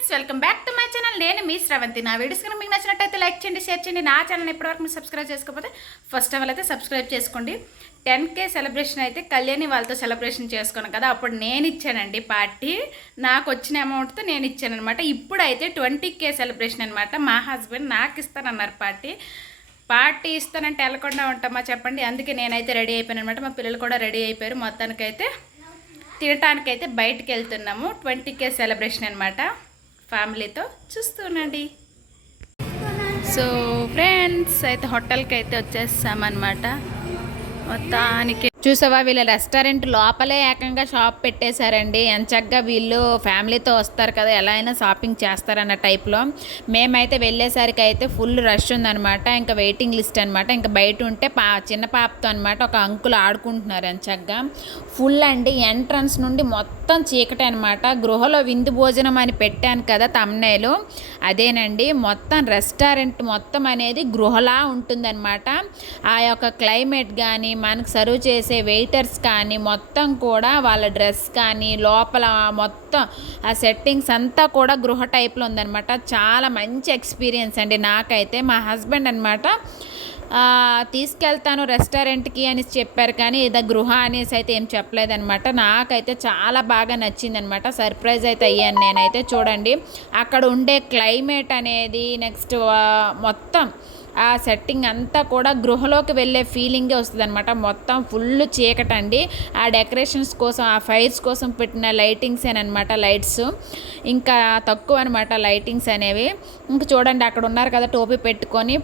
Friends welcome back to my channel. నేను మీ శ్రవంతి నా వీడియోస్ కనుక మీకు నచ్చినట్టయితే లైక్ చేయండి షేర్ చేయండి. నా ఛానల్ ఇప్పటివరకు మీరు సబ్స్క్రైబ్ చేసుకోకపోతే ఫస్ట్ ఆఫ్ ఆల్ అయితే సబ్స్క్రైబ్ చేసుకోండి. టెన్ కే సెలబ్రేషన్ అయితే కళ్యాణి వాళ్ళతో సెలబ్రేషన్ చేసుకున్నాను కదా అప్పుడు నేను ఇచ్చానండి పార్టీ. నాకు వచ్చిన అమౌంట్తో నేను ఇచ్చాను అనమాట ఇప్పుడైతే ట్వంటీ కే సెలబ్రేషన్ అనమాట మా హస్బెండ్ నాకు ఇస్తానన్నారు పార్టీ. పార్టీ ఇస్తానంటే వెళ్ళకుండా ఉంటామా చెప్పండి. అందుకే నేనైతే రెడీ అయిపోయాను అనమాట మా పిల్లలు కూడా రెడీ అయిపోయారు. మొత్తానికైతే తినటానికైతే బయటకు వెళ్తున్నాము. ట్వంటీ కే సెలబ్రేషన్ అనమాట ఫ్యామిలీతో చూస్తూ ఉండండి. సో ఫ్రెండ్స్ అయితే హోటల్కి అయితే వచ్చేసామన్నమాట. మొత్తానికి చూసావా వీళ్ళ రెస్టారెంట్ లోపలే ఏకంగా షాప్ పెట్టేశారండి. ఎంచక్కగా వీళ్ళు ఫ్యామిలీతో వస్తారు కదా ఎలా అయినా షాపింగ్ చేస్తారన్న టైప్లో. మేమైతే వెళ్ళేసరికి అయితే ఫుల్ రష్ ఉందనమాట ఇంకా వెయిటింగ్ లిస్ట్ అనమాట ఇంకా బయట ఉంటే పా చిన్న పాపతో అనమాట ఒక అంకుల్ ఆడుకుంటున్నారు ఎంచక్కగా ఫుల్ అండి ఎంట్రన్స్ నుండి మొత్తం చీకటి అనమాట గృహలో విందు భోజనం అని పెట్టాను కదా తమ్నేలు. అదేనండి మొత్తం రెస్టారెంట్ మొత్తం అనేది గృహలా ఉంటుందన్నమాట. ఆ యొక్క క్లైమేట్ కానీ మనకు సర్వ్ చేసి వెయిటర్స్ కానీ మొత్తం కూడా వాళ్ళ డ్రెస్ కానీ లోపల మొత్తం ఆ సెట్టింగ్స్ అంతా కూడా గృహ టైప్లో ఉందనమాట చాలా మంచి ఎక్స్పీరియన్స్ అండి నాకైతే. మా హస్బెండ్ అనమాట తీసుకెళ్తాను రెస్టారెంట్కి అని చెప్పారు కానీ ఇదా గృహ అనేసి అయితే ఏం చెప్పలేదన్నమాట. నాకైతే చాలా బాగా నచ్చిందనమాట సర్ప్రైజ్ అయితే అయ్యాను నేనైతే చూడండి. అక్కడ ఉండే క్లైమేట్ అనేది నెక్స్ట్ మొత్తం ఆ సెట్టింగ్ అంతా కూడా గృహలోకి వెళ్ళే ఫీలింగే వస్తుంది అనమాట మొత్తం ఫుల్ చీకటండి ఆ డెకరేషన్స్ కోసం ఆ ఫైర్స్ కోసం పెట్టిన లైటింగ్స్ అనమాట లైట్స్ ఇంకా తక్కువ అనమాట లైటింగ్స్ అనేవి. ఇంకా చూడండి అక్కడ ఉన్నారు కదా టోపీ పెట్టుకొని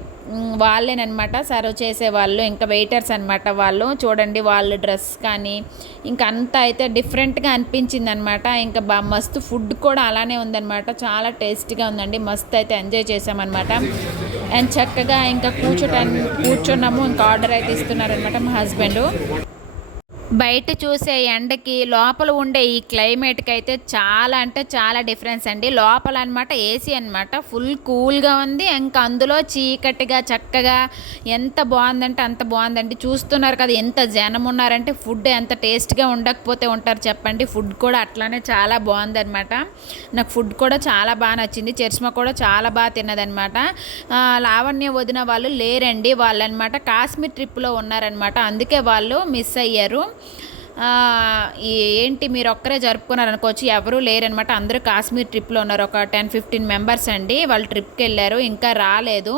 వాళ్ళేనమాట సర్వ్ చేసే వాళ్ళు ఇంకా వెయిటర్స్ అనమాట వాళ్ళు. చూడండి వాళ్ళు డ్రెస్ కానీ ఇంకా అంతా అయితే డిఫరెంట్గా అనిపించింది అనమాట ఇంకా బా మస్తు ఫుడ్ కూడా అలానే ఉందన్నమాట. చాలా టేస్ట్గా ఉందండి. మస్తు అయితే ఎంజాయ్ చేసామన్నమాట అండ్ చక్కగా ఇంకా కూర్చోటాన్ని కూర్చున్నాము. ఇంకా ఆర్డర్ అయితే ఇస్తున్నారనమాట మా హస్బెండ్. బయట చూసే ఎండకి లోపల ఉండే ఈ క్లైమేట్కి అయితే చాలా అంటే చాలా డిఫరెన్స్ అండి. లోపల అనమాట ఏసీ అనమాట ఫుల్ కూల్గా ఉంది. ఇంకా అందులో చీకటిగా చక్కగా ఎంత బాగుందంటే అంత బాగుందండి. చూస్తున్నారు కదా ఎంత జనం ఉన్నారంటే ఫుడ్ ఎంత టేస్ట్గా ఉండకపోతే ఉంటారు చెప్పండి. ఫుడ్ కూడా అట్లానే చాలా బాగుందనమాట నాకు ఫుడ్ కూడా చాలా బాగా నచ్చింది. చర్చమ కూడా చాలా బాగా తిన్నదనమాట లావణ్య వదిన వాళ్ళు లేరండి. వాళ్ళు అనమాట కాశ్మీర్ ట్రిప్లో ఉన్నారనమాట అందుకే వాళ్ళు మిస్ అయ్యారు. ఏంటి మీరు ఒక్కరే జరుపుకున్నారు అనుకోవచ్చు ఎవరూ లేరనమాట అందరూ కాశ్మీర్ ట్రిప్లో ఉన్నారు. ఒక టెన్ ఫిఫ్టీన్ మెంబర్స్ అండి. వాళ్ళు ట్రిప్కి వెళ్ళారు. ఇంకా రాలేదు.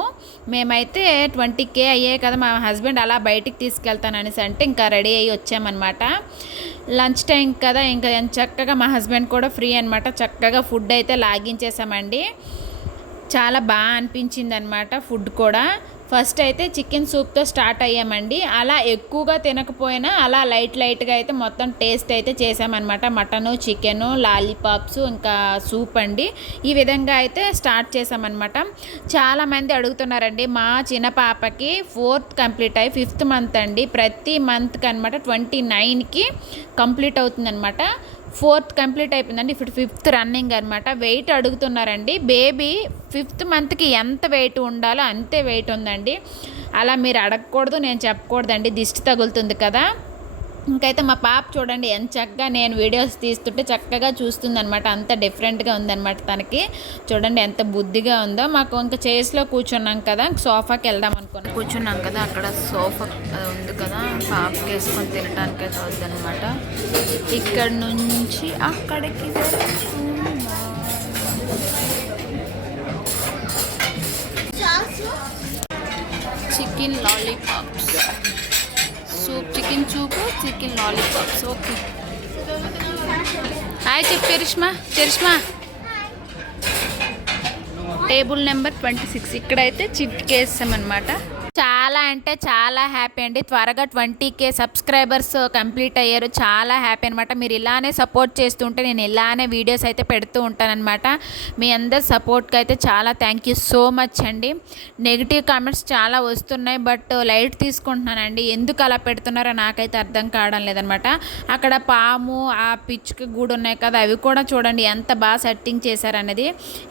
మేమైతే ట్వంటీ కే అయ్యాయి కదా మా హస్బెండ్ అలా బయటికి తీసుకెళ్తాననేసి అంటే ఇంకా రెడీ అయ్యి వచ్చామన్నమాట. లంచ్ టైం కదా ఇంకా చక్కగా మా హస్బెండ్ కూడా ఫ్రీ అనమాట చక్కగా ఫుడ్ అయితే లాగించేసామండి. చాలా బాగా అనిపించింది అనమాట ఫుడ్ కూడా. ఫస్ట్ అయితే చికెన్ సూప్తో స్టార్ట్ అయ్యామండి. అలా ఎక్కువగా తినకపోయినా అలా లైట్ లైట్గా అయితే మొత్తం టేస్ట్ అయితే చేసామన్నమాట. మటను చికెను లాలీపాప్స్ ఇంకా సూప్ అండి. ఈ విధంగా అయితే స్టార్ట్ చేసామన్నమాట. చాలామంది అడుగుతున్నారండి మా చిన్న పాపకి ఫోర్త్ కంప్లీట్ అయ్యి ఫిఫ్త్ మంత్ అండి. ప్రతి మంత్కి అనమాట ట్వంటీ నైన్కి కంప్లీట్ అవుతుందన్నమాట. ఫోర్త్ కంప్లీట్ అయిపోయిందండి. ఇప్పుడు ఫిఫ్త్ రన్నింగ్ అనమాట వెయిట్ అడుగుతున్నారండి. బేబీ ఫిఫ్త్ మంత్కి ఎంత వెయిట్ ఉండాలో అంతే వెయిట్ ఉందండి. అలా మీరు అడగకూడదు నేను చెప్పకూడదండి. దిష్టి తగులుతుంది కదా. ఇంకైతే మా పాప చూడండి ఎంత చక్కగా నేను వీడియోస్ తీస్తుంటే చక్కగా చూస్తుందనమాట అంత డిఫరెంట్గా ఉందన్నమాట తనకి. చూడండి ఎంత బుద్ధిగా ఉందో. మాకు ఇంకా చైర్స్లో కూర్చున్నాం కదా. సోఫాకి వెళ్దాం అనుకున్నాం. కూర్చున్నాం కదా. అక్కడ సోఫా ఉంది కదా. పాపకి వేసుకొని తినడానికి అయితే వద్దనమాట ఇక్కడ నుంచి అక్కడికి chicken lollipops. Soup chicken soup chicken lollipops okay hi చెప్పు Charishma Charishma table number twenty six ఇక్కడైతే చిట్కేసామన్నమాట చాలా అంటే చాలా హ్యాపీ అండి. త్వరగా ట్వంటీ కే సబ్స్క్రైబర్స్ కంప్లీట్ అయ్యారు. చాలా హ్యాపీ అనమాట మీరు ఇలానే సపోర్ట్ చేస్తుంటే నేను ఇలానే వీడియోస్ అయితే పెడుతూ ఉంటానన్నమాట. మీ అందరి సపోర్ట్కి అయితే చాలా థ్యాంక్ యూ సో మచ్ అండి. నెగిటివ్ కామెంట్స్ చాలా వస్తున్నాయి బట్ లైట్ తీసుకుంటున్నానండి. ఎందుకు అలా పెడుతున్నారో నాకైతే అర్థం కావడం లేదనమాట అక్కడ పాము ఆ పిచ్చుకి గూడు ఉన్నాయి కదా అవి కూడా చూడండి ఎంత బాగా సెట్టింగ్ చేశారనేది.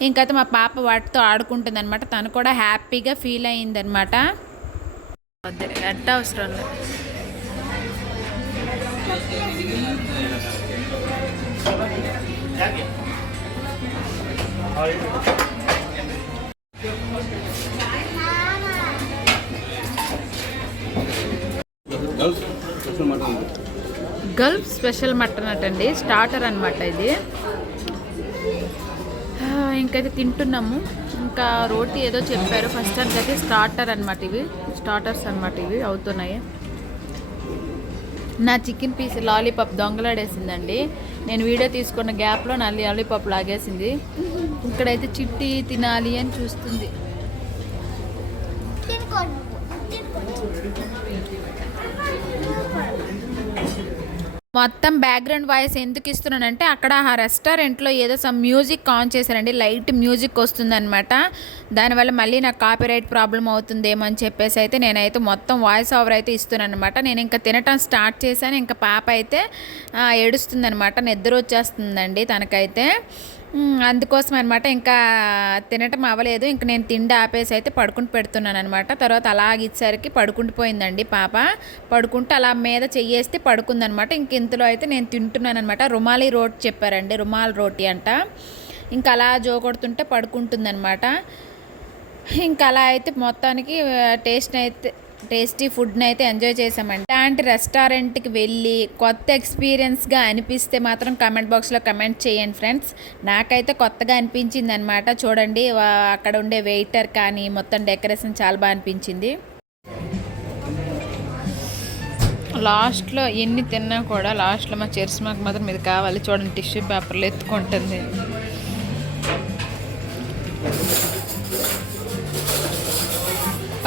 ఇంకైతే మా పాప వాటితో ఆడుకుంటుంది అనమాట తను కూడా హ్యాపీగా ఫీల్ అయ్యిందనమాట ఎట్ట అవసరం లేదు. Special mutton Gulf special mutton అటండి starter అనమాట ఇది. ఇంకైతే తింటున్నాము. ఒక రోటీ ఏదో చెప్పారు. ఫస్ట్ టైంకి అయితే స్టార్టర్ అనమాట ఇవి. స్టార్టర్స్ అనమాట ఇవి అవుతున్నాయి. నా చికెన్ పీస్ లాలీపాప్ దొంగలాడేసిందండి. నేను వీడియో తీసుకున్న గ్యాప్లో నా లాలీపాప్ లాగేసింది. ఇక్కడైతే చిట్టి తినాలి అని చూస్తుంది. మొత్తం బ్యాక్గ్రౌండ్ వాయిస్ ఎందుకు ఇస్తున్నానంటే అక్కడ ఆ రెస్టారెంట్లో ఏదో సమ్ మ్యూజిక్ ఆన్ చేశారండి. లైట్ మ్యూజిక్ వస్తుందన్నమాట. దానివల్ల మళ్ళీ నాకు కాపీరైట్ ప్రాబ్లం అవుతుందేమో అని చెప్పేసి అయితే నేనైతే మొత్తం వాయిస్ ఓవర్ అయితే ఇస్తున్నాను అనమాట నేను ఇంకా తినటం స్టార్ట్ చేశాను. ఇంకా పాప అయితే ఏడుస్తుందనమాట నిద్ర వచ్చేస్తుందండి తనకైతే. అందుకోసం అనమాట ఇంకా తినటం అవ్వలేదు. ఇంక నేను తిండి ఆపేసి అయితే పడుకుంటూ పెడుతున్నాను అనమాట తర్వాత అలాగ ఇచ్చేసరికి పడుకుండిపోయిందండి పాప. పడుకుంటే అలా మీద చెయ్యేస్తే పడుకుందనమాట. ఇంక ఇంతలో అయితే నేను తింటున్నాను అనమాట రుమాలి రోటీ చెప్పారండి. రుమాల్ రోటీ అంట. ఇంకా అలా జోగొడుతుంటే పడుకుంటుందనమాట. ఇంకా అలా అయితే మొత్తానికి టేస్ట్ అయితే టేస్టీ ఫుడ్ని అయితే ఎంజాయ్ చేసామండి ఇలాంటి రెస్టారెంట్కి వెళ్ళి కొత్త ఎక్స్పీరియన్స్గా అనిపిస్తే మాత్రం కమెంట్ బాక్స్లో కమెంట్ చేయండి ఫ్రెండ్స్. నాకైతే కొత్తగా అనిపించింది అనమాట చూడండి వా- అక్కడ ఉండే వెయిటర్ కానీ మొత్తం డెకరేషన్ చాలా బాగా అనిపించింది. లాస్ట్లో ఎన్ని తిన్నా కూడా లాస్ట్లో మా చెర్స్మాకు మాత్రం ఇది కావాలి. చూడండి టిష్యూ పేపర్లు ఎత్తుకుంటుంది.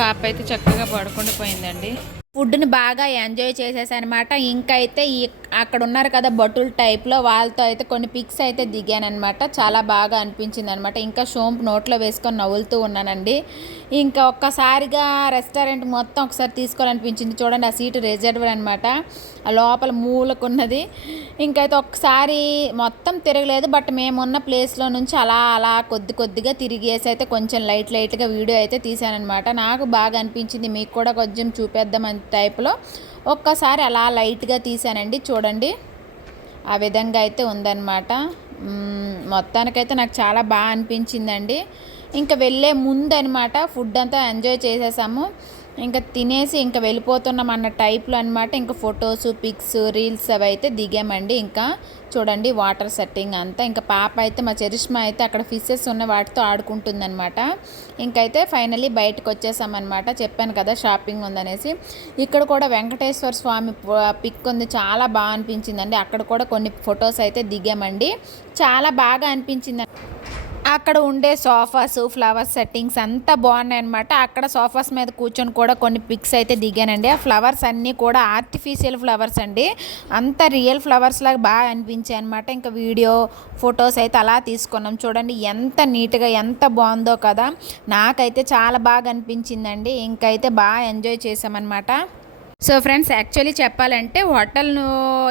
పాప అయితే చక్కగా పడుకుంటూ పోయిందండి ఫుడ్ని బాగా ఎంజాయ్ చేసేసనమాట ఇంకైతే ఈ అక్కడ ఉన్నారు కదా బటుల్ టైప్లో వాళ్ళతో అయితే కొన్ని పిక్స్ అయితే దిగానమాట చాలా బాగా అనిపించింది అనమాట ఇంకా షోంపు నోట్లో వేసుకొని నవ్వులుతూ ఉన్నానండి. ఇంకా ఒక్కసారిగా రెస్టారెంట్ మొత్తం ఒకసారి తీసుకోవాలనిపించింది. చూడండి ఆ సీటు రిజర్వర్ అనమాట ఆ లోపల మూలకున్నది. ఇంకైతే ఒక్కసారి మొత్తం తిరగలేదు. బట్ మేమున్న ప్లేస్లో నుంచి అలా అలా కొద్ది కొద్దిగా తిరిగేసి అయితే కొంచెం లైట్ లైట్గా వీడియో అయితే తీశానమాట నాకు బాగా అనిపించింది. మీకు కూడా కొంచెం చూపేద్దామని టైప్లో. ఒక్కసారి అలా లైట్గా తీసానండి. చూడండి. ఆ విధంగా అయితే ఉందన్నమాట. మొత్తానికైతే నాకు చాలా బాగా అనిపించిందండి. ఇంకా వెళ్ళే ముందు అనమాట ఫుడ్ అంతా ఎంజాయ్ చేసేసాము. ఇంకా తినేసి ఇంకా వెళ్ళిపోతున్నాం అన్న టైప్లో అనమాట ఇంకా ఫొటోస్ పిక్స్ రీల్స్ అవి అయితే దిగామండి. ఇంకా చూడండి వాటర్ సెట్టింగ్ అంతా. ఇంకా పాప అయితే మా చరిష్మా అయితే అక్కడ ఫిషెస్ ఉన్న వాటితో ఆడుకుంటుందన్నమాట. ఇంకైతే ఫైనలీ బయటకు వచ్చేసామన్నమాట. చెప్పాను కదా షాపింగ్ ఉందనేసి. ఇక్కడ కూడా వెంకటేశ్వర స్వామి పిక్ ఉంది. చాలా బాగా అనిపించిందండి. అక్కడ కూడా కొన్ని ఫొటోస్ అయితే దిగామండి. చాలా బాగా అనిపించింది అక్కడ ఉండే సోఫాస్ ఫ్లవర్స్ సెట్టింగ్స్ అంతా బాగున్నాయి అనమాట అక్కడ సోఫాస్ మీద కూర్చొని కూడా కొన్ని పిక్స్ అయితే దిగానండి. ఆ ఫ్లవర్స్ అన్నీ కూడా ఆర్టిఫిషియల్ ఫ్లవర్స్ అండి. అంత రియల్ ఫ్లవర్స్ లాగా బాగా అనిపించాయి అనమాట ఇంకా వీడియో ఫొటోస్ అయితే అలా తీసుకున్నాం. చూడండి ఎంత నీట్గా ఎంత బాగుందో కదా. నాకైతే చాలా బాగా అనిపించిందండి. ఇంకైతే బాగా ఎంజాయ్ చేసామన్నమాట సో ఫ్రెండ్స్ యాక్చువల్లీ చెప్పాలంటే హోటల్ను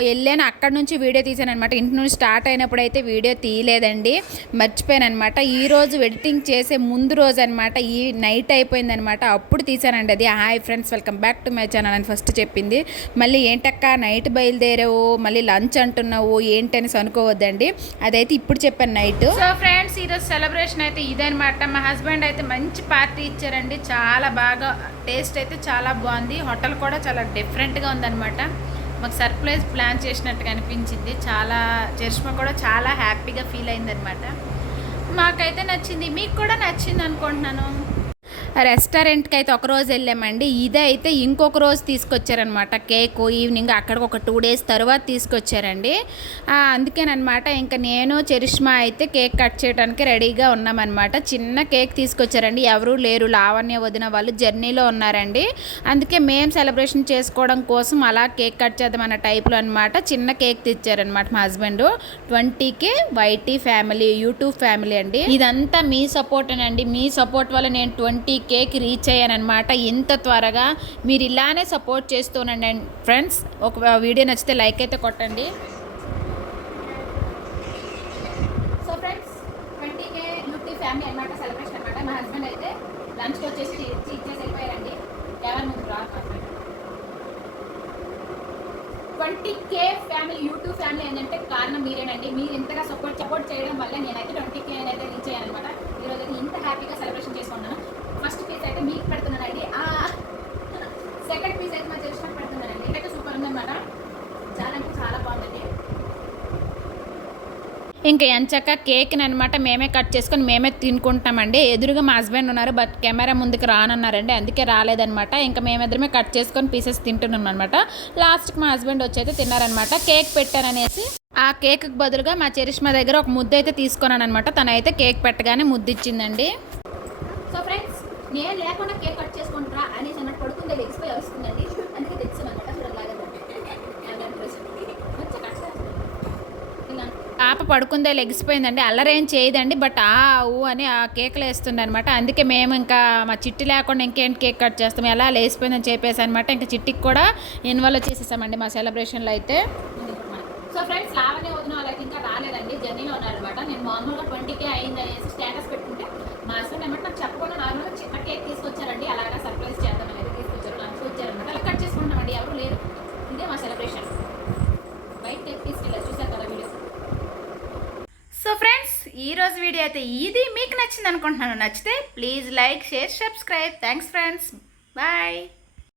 వెళ్ళాను. అక్కడ నుంచి వీడియో తీసాను అనమాట ఇంటి నుంచి స్టార్ట్ అయినప్పుడు అయితే వీడియో తీయలేదండి. మర్చిపోయాను అనమాట ఈ రోజు ఎడిటింగ్ చేసే ముందు రోజు అనమాట ఈ నైట్ అయిపోయింది అనమాట అప్పుడు తీసానండి అది. Hi friends welcome back to my channel అని ఫస్ట్ చెప్పింది. మళ్ళీ ఏంటక్క నైట్ బయలుదేరావు మళ్ళీ లంచ్ అంటున్నావు ఏంటనేసి అనుకోవద్దండి. అదైతే ఇప్పుడు చెప్పాను నైట్. సో ఫ్రెండ్స్ ఈరోజు సెలబ్రేషన్ అయితే ఇదనమాట మా హస్బెండ్ అయితే మంచి పార్టీ ఇచ్చారండి. చాలా బాగా టేస్ట్ అయితే చాలా బాగుంది. హోటల్ కూడా చాలా డిఫరెంట్గా ఉందన్నమాట. మాకు సర్ప్రైజ్ ప్లాన్ చేసినట్టుగా అనిపించింది. చాలా చరిష్మా కూడా చాలా హ్యాపీగా ఫీల్ అయిందనమాట మాకైతే నచ్చింది. మీకు కూడా నచ్చింది అనుకుంటున్నాను రెస్టారెంట్కి అయితే ఒక రోజు వెళ్ళామండి. ఇదే అయితే ఇంకొక రోజు తీసుకొచ్చారనమాట కేక్. ఈవినింగ్ అక్కడికి ఒక టూ డేస్ తర్వాత తీసుకొచ్చారండి. అందుకేనమాట ఇంకా నేను చరిష్మా అయితే కేక్ కట్ చేయడానికి రెడీగా ఉన్నామన్నమాట. చిన్న కేక్ తీసుకొచ్చారండి. ఎవరూ లేరు. లావణ్య వదిన వాళ్ళు జర్నీలో ఉన్నారండి. అందుకే మేము సెలబ్రేషన్ చేసుకోవడం కోసం అలా కేక్ కట్ చేద్దామన్న టైప్లో అనమాట చిన్న కేక్ తెచ్చారనమాట మా హస్బెండ్. ట్వంటీకి వైటీ ఫ్యామిలీ యూట్యూబ్ ఫ్యామిలీ అండి. ఇదంతా మీ సపోర్ట్ అండి మీ సపోర్ట్ వల్ల నేను ట్వంటీ కేక్ రీచ్ అయ్యానమాట ఇంత త్వరగా మీరు ఇలానే సపోర్ట్ చేస్తూనండి ఫ్రెండ్స్. ఒక వీడియో నచ్చితే లైక్ అయితే కొట్టండి. So friends twenty K YouTube family అనమాట సెలబ్రేషన్ అనమాట మా హస్బెండ్ అయితే లంచ్కి వచ్చేసి ఇచ్చేసి వెళ్ళిపోయారండి. ఎవరి ముందు twenty K family YouTube family ఏంటంటే కారణం మీరేనండి. మీరు ఇంతగా సపోర్ట్ సపోర్ట్ చేయడం వల్ల నేనైతే ట్వంటీ కే అయితే రీచ్ అయ్యాను ఫస్ట్ పీస్ అయితే మీకు పెడుతున్నానండి. సెకండ్ పీస్ అయితే మా తెలిసిన పెడుతున్నానండి. ఇదైతే సూపర్ ఉందన్నమాట. చాలా అంటే చాలా బాగుందండి. ఇంకా ఎంచక్క కేక్ని అనమాట మేమే కట్ చేసుకొని మేమే తినుకుంటామండి. ఎదురుగా మా హస్బెండ్ ఉన్నారు బట్ కెమెరా ముందుకు రానన్నారండి. అందుకే రాలేదనమాట ఇంకా మేమిద్దరమే కట్ చేసుకొని పీసెస్ తింటున్నాం అనమాట లాస్ట్కి మా హస్బెండ్ వచ్చి అయితే తిన్నారనమాట కేక్ పెట్టాననేసి ఆ కేక్కి బదులుగా మా చరిష్మా దగ్గర ఒక ముద్ద అయితే తీసుకున్నాను అనమాట తనైతే కేక్ పెట్టగానే ముద్దు ఇచ్చిందండి సో ఫ్రెండ్స్ నేను లేకుండా కేక్ కట్ చేసుకుంటారా అనేసి అన్నట్టు పడుకుందే లెగిసిపోయి వస్తుందండి అందుకే తెచ్చాను అనమాట పాప పడుకుందే లెగిసిపోయిందండి. అల్లరేం చేయదండి బట్ ఆ ఊ అని ఆ కేకులు వేస్తుండే అనమాట అందుకే మేము ఇంకా మా చిట్టి లేకుండా ఇంకేంటి కేక్ కట్ చేస్తాం ఎలా లేసిపోయిందని చెప్పేసి అనమాట ఇంకా చిట్టికి కూడా ఇన్వాల్వ్ చేసేసామండి మా సెలబ్రేషన్లో అయితే. సో ఫ్రెండ్స్ లావనే వదిన వాళ్ళకి ఇంకా రాలేదండి. జర్నీలో ఉన్నారనమాట నేను మామూలుగా ట్వంటీకే అయింది అనేసి స్టేటస్ పెట్టుకుంటే మా హస్బెండ్ ఏమంటే నాకు చెప్పకుండా నార్మల్గా చిన్న కేక్ తీసుకొచ్చారండి అలాగా సర్ప్రైజ్ చేద్దాం అనేది తీసుకొచ్చారు లంచ్ వచ్చారనమాట అలా కట్ చేసుకుంటామండి ఎవరు లేరు. ఇదే మా సెలబ్రేషన్. బయట కేక్ తీసుకెళ్ళారు చూసారు కదా వీడియో. సో ఫ్రెండ్స్ ఈ రోజు వీడియో అయితే ఇది. మీకు నచ్చింది అనుకుంటున్నాను నచ్చితే please like share subscribe. Thanks friends. Bye.